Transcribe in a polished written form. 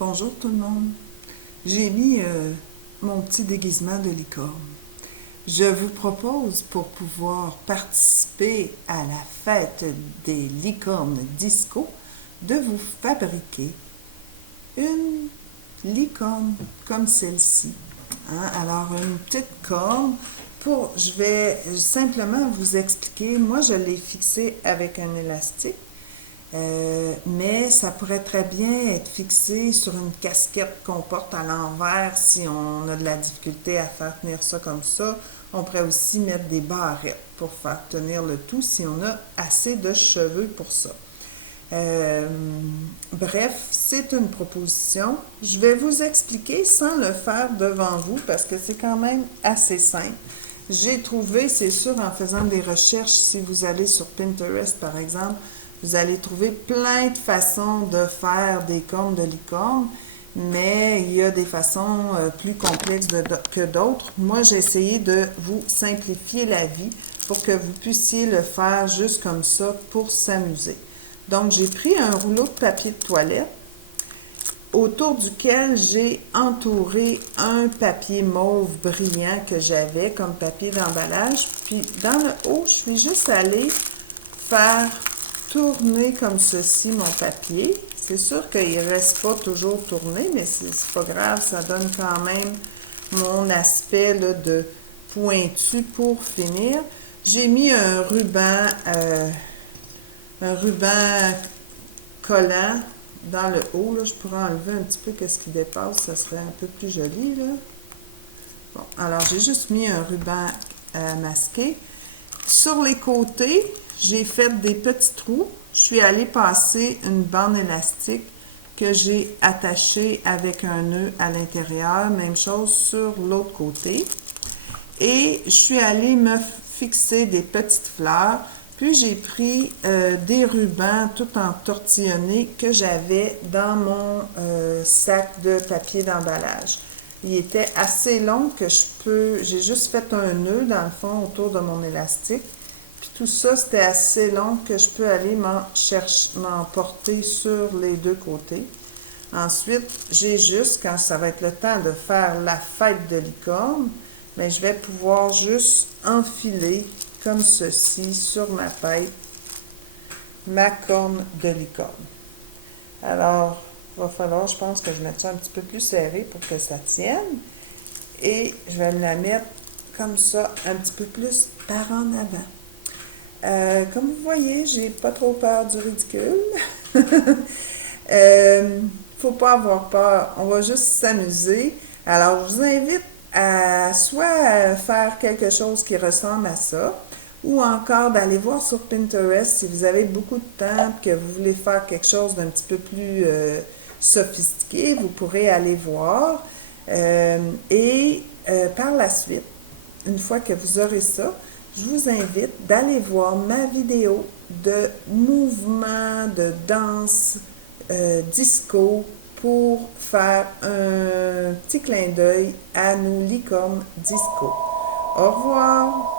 Bonjour tout le monde. J'ai mis mon petit déguisement de licorne. Je vous propose, pour pouvoir participer à la fête des licornes disco, de vous fabriquer une licorne comme celle-ci. Alors, une petite corne. Je vais simplement vous expliquer. Moi, je l'ai fixée avec un élastique. Mais ça pourrait très bien être fixé sur une casquette qu'on porte à l'envers si on a de la difficulté à faire tenir ça comme ça. On pourrait aussi mettre des barrettes pour faire tenir le tout si on a assez de cheveux pour ça. Bref, c'est une proposition. Je vais vous expliquer sans le faire devant vous parce que c'est quand même assez simple. J'ai trouvé, c'est sûr, en faisant des recherches, si vous allez sur Pinterest par exemple, vous allez trouver plein de façons de faire des cornes de licorne, mais il y a des façons plus complexes que d'autres. Moi, j'ai essayé de vous simplifier la vie pour que vous puissiez le faire juste comme ça pour s'amuser. Donc, j'ai pris un rouleau de papier de toilette autour duquel j'ai entouré un papier mauve brillant que j'avais comme papier d'emballage. Puis, dans le haut, je suis juste allée faire tourner comme ceci mon papier. C'est sûr qu'il ne reste pas toujours tourné, mais c'est pas grave, ça donne quand même mon aspect là, de pointu pour finir. J'ai mis un ruban collant dans le haut. Là. Je pourrais enlever un petit peu ce qui dépasse, ça serait un peu plus joli. Là. Bon, alors j'ai juste mis un ruban masqué. Sur les côtés, j'ai fait des petits trous. Je suis allée passer une bande élastique que j'ai attachée avec un nœud à l'intérieur. Même chose sur l'autre côté. Et je suis allée me fixer des petites fleurs. Puis j'ai pris des rubans tout entortillonnés que j'avais dans mon sac de papier d'emballage. Il était assez long que j'ai juste fait un nœud dans le fond autour de mon élastique. Puis tout ça, c'était assez long que je peux aller m'en porter sur les deux côtés. Ensuite, j'ai juste, quand ça va être le temps de faire la fête de licorne, bien, je vais pouvoir juste enfiler comme ceci sur ma tête ma corne de licorne. Alors, il va falloir, je pense que je mette ça un petit peu plus serré pour que ça tienne. Et je vais la mettre comme ça, un petit peu plus par en avant. Comme vous voyez, j'ai pas trop peur du ridicule. Faut pas avoir peur, on va juste s'amuser. Alors, je vous invite à soit faire quelque chose qui ressemble à ça, ou encore d'aller voir sur Pinterest si vous avez beaucoup de temps et que vous voulez faire quelque chose d'un petit peu plus sophistiqué, vous pourrez aller voir. Par la suite, une fois que vous aurez ça, je vous invite d'aller voir ma vidéo de mouvement, de danse, disco pour faire un petit clin d'œil à nos licornes disco. Au revoir!